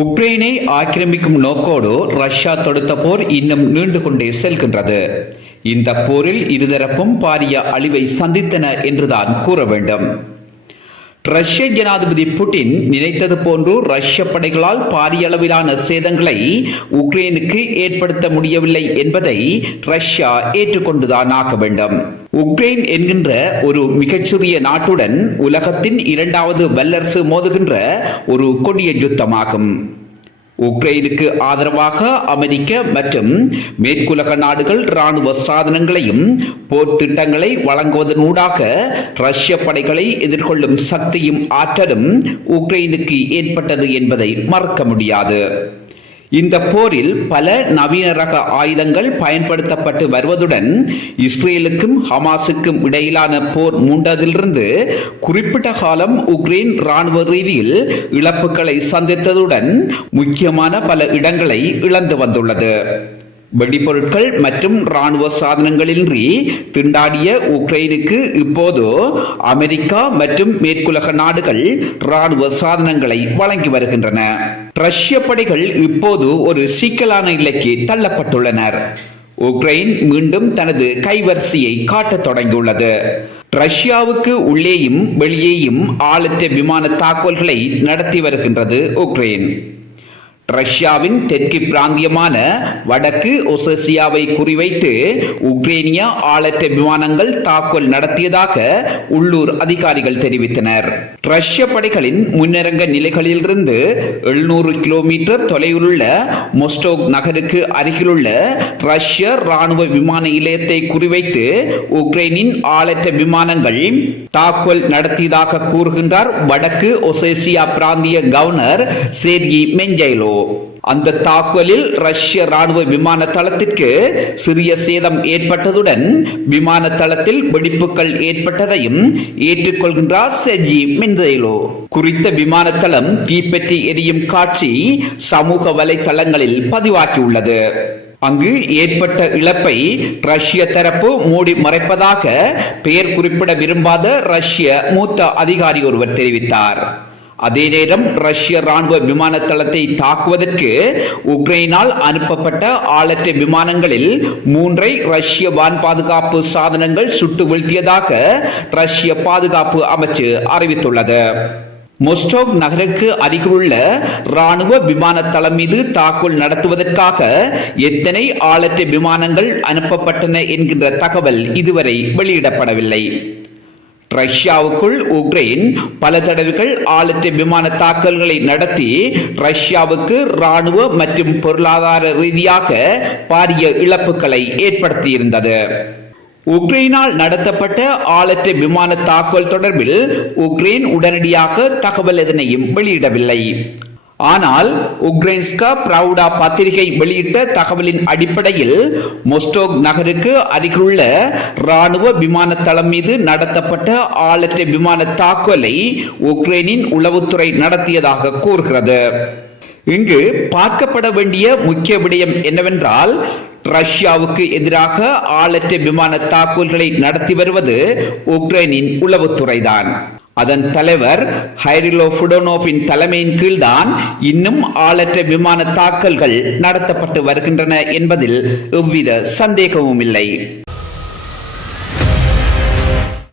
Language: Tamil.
உக்ரைனை ஆக்கிரமிக்கும் நோக்கோடு ரஷ்யா தொடுத்த போர் இன்னும் நீண்டு கொண்டே செல்கின்றது. இந்த போரில் இருதரப்பும் பாரிய அழிவை சந்தித்தன என்றுதான் கூற வேண்டும். ரஷ்ய ஜனாதிபதி புட்டின் நினைத்தது போன்று ரஷ்ய படைகளால் பாரிய அளவிலான சேதங்களை உக்ரைனுக்கு ஏற்படுத்த முடியவில்லை என்பதை ரஷ்யா ஏற்றுக்கொண்டுதான் ஆக வேண்டும். உக்ரைன் என்கின்ற ஒரு மிகச்சிறிய நாட்டுடன் உலகத்தின் இரண்டாவது வல்லரசு மோதுகின்ற ஒரு கொடிய யுத்தமாகும். உக்ரைனுக்கு ஆதரவாக அமெரிக்க மற்றும் மேற்குலக நாடுகள் இராணுவ சாதனங்களையும் போர் திட்டங்களை வழங்குவதனூடாக ரஷ்ய படைகளை எதிர்கொள்ளும் சக்தியும் ஆற்றலும் உக்ரைனுக்கு ஏற்பட்டது என்பதை மறக்க முடியாது. இந்த போரில் பல நவீன ரக ஆயுதங்கள் பயன்படுத்தப்பட்டு வருவதுடன் இஸ்ரேலுக்கும் ஹமாஸுக்கும் இடையிலான போர் மூண்டதிலிருந்து குறிப்பிட்ட காலம் உக்ரைன் இராணுவ ரீதியில் இழப்புகளை சந்தித்ததுடன் முக்கியமான பல இடங்களை இழந்து வந்துள்ளது. வெடிப்பொருட்கள் மற்றும் இராணுவ சாதனங்களின்றி திண்டாடிய உக்ரைனுக்கு இப்போது அமெரிக்கா மற்றும் மேற்குலக நாடுகள் இராணுவ சாதனங்களை வழங்கி வருகின்றன. ரஷ்ய படைகள் இப்போது ஒரு சிக்கலான நிலைக்கு தள்ளப்பட்டுள்ளனர். உக்ரைன் மீண்டும் தனது கைவரிசையை காட்டத் தொடங்கியுள்ளது. ரஷ்யாவுக்கு உள்ளேயும் வெளியேயும் ஆளற்ற விமான தாக்குதல்களை நடத்தி வருகின்றது உக்ரைன். ரஷ்யாவின் தெற்கு பிராந்தியமான வடக்கு ஒசேசியாவை குறிவைத்து உக்ரைனிய ஆளற்ற விமானங்கள் தாக்குதல் நடத்தியதாக உள்ளூர் அதிகாரிகள் தெரிவித்தனர். ரஷ்ய படைகளின் முன்னரங்க நிலைகளிலிருந்து 700 கிலோமீட்டர் தொலைவிலுள்ள மொஸ்டோக் நகருக்கு அருகிலுள்ள ரஷ்ய இராணுவ விமான நிலையத்தை குறிவைத்து உக்ரைனின் ஆளற்ற விமானங்கள் தாக்குதல் நடத்தியதாக கூறுகின்றார் வடக்கு ஒசேசியா பிராந்திய கவர்னர் செர்கி மெஞ்சைலோ. அந்த தாக்குதலில் ரஷ்ய ராணுவ விமான தளத்திற்கு சிறிய சேதம் ஏற்பட்டதுடன் விமான தளத்தில் வெடிப்புகள் ஏற்பட்டதையும் ஏற்றுக்கொள்கின்றார் செர்கி மெஞ்சைலோ. குறித்த விமான தளம் தீப்பற்றி எரியும் காட்சி சமூக வலைதளங்களில் பதிவாகியுள்ளது. அங்கு ஏற்பட்ட இழப்பை ரஷ்ய தரப்பு மூடி மறைப்பதாக பெயர் குறிப்பிட விரும்பாத ரஷ்ய மூத்த அதிகாரி ஒருவர் தெரிவித்தார். அதே நேரம் ரஷ்ய ராணுவ விமான தளத்தை தாக்குவதற்கு உக்ரைனால் அனுப்பப்பட்ட ஆளற்ற விமானங்களில் 3 ரஷ்ய வான் பாதுகாப்பு சாதனங்கள் சுட்டு வீழ்த்தியதாக ரஷ்ய பாதுகாப்பு அமைச்சு அறிவித்துள்ளது. மொஸ்டோக் நகருக்கு அருகிலுள்ள இராணுவ விமான தளம் மீது தாக்குதல் நடத்துவதற்காக எத்தனை ஆளற்ற விமானங்கள் அனுப்பப்பட்டன என்கின்ற தகவல் இதுவரை வெளியிடப்படவில்லை. ரஷ்யாவுக்குள் உக்ரைன் பல தடவைகள் ஆளற்ற விமான தாக்குதல்களை நடத்தி ரஷ்யாவுக்கு இராணுவ மற்றும் பொருளாதார ரீதியாக பாரிய இழப்புகளை ஏற்படுத்தியிருந்தது. உக்ரைனால் நடத்தப்பட்ட ஆளற்ற விமான தாக்குதல் தொடர்பில் உக்ரைன் உடனடியாக தகவல் எதனையும் வெளியிடவில்லை. ஆனால் உக்ரைன்ஸ்கா பிரவுடா பத்திரிகை வெளியிட்ட தகவலின் அடிப்படையில் மொஸ்டோக் நகருக்கு அருகிலுள்ள இராணுவ விமான தளம் மீது நடத்தப்பட்ட ஆளற்ற விமான தாக்குதலை உக்ரைனின் உளவுத்துறை நடத்தியதாக கூறுகிறது. இங்கு பார்க்கப்பட வேண்டிய முக்கிய விடயம் என்னவென்றால், ரஷ்யாவுக்கு எதிராக ஆளற்ற விமான தாக்குதல்களை நடத்தி வருவது உக்ரைனின் உளவுத்துறைதான். அதன் தலைவர் ஹைரிலோ ஃபுடோனோவின் தலைமையின் கீழ்தான் இன்னும் ஆளற்ற விமான தாக்குதல்கள் நடத்தப்பட்டு வருகின்றன என்பதில் எவ்வித சந்தேகமும் இல்லை.